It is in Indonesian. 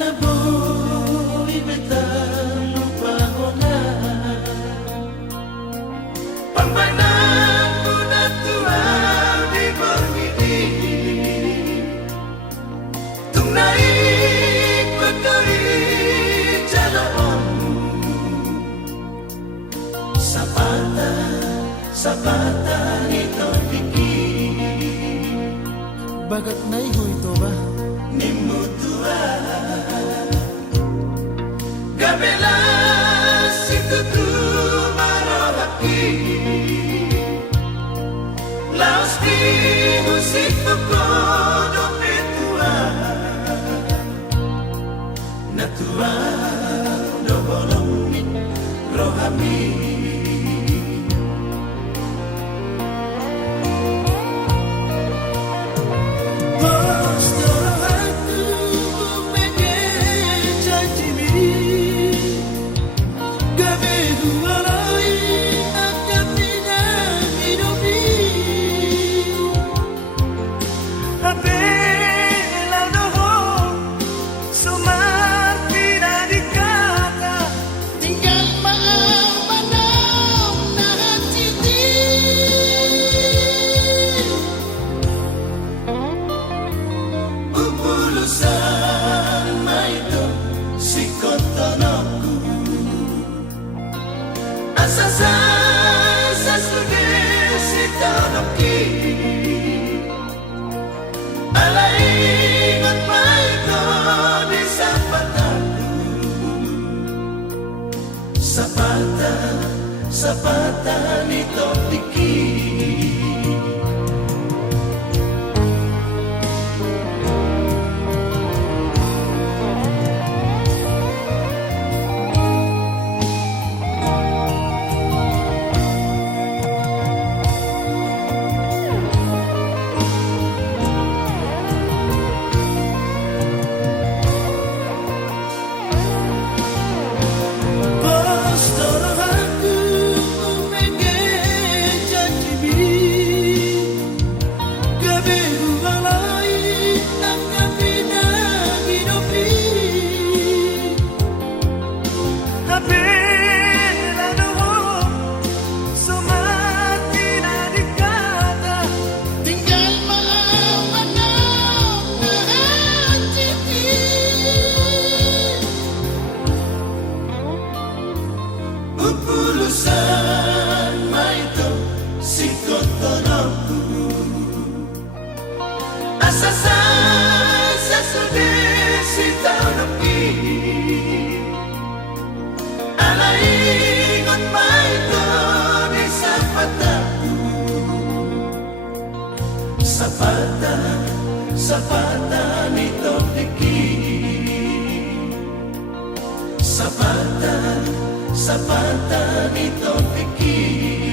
nabuhi betang lupa ko na. Pambanang ko na tuwang di bermidi. Tunay pagkari jalan sapatan ito dikit. Bagat nai hui to ba? Nimutua Gabela situtu marohaki Laos di musik pekono petua Natua do bolong rohami. Sa suge si tanoki alaingat pa ito di sapatan ito dikit. Upulusan maito si kotonoku asasay sa sude si tanoki alaingon maito di sapatan ito dikit. Sapatan ito dikit.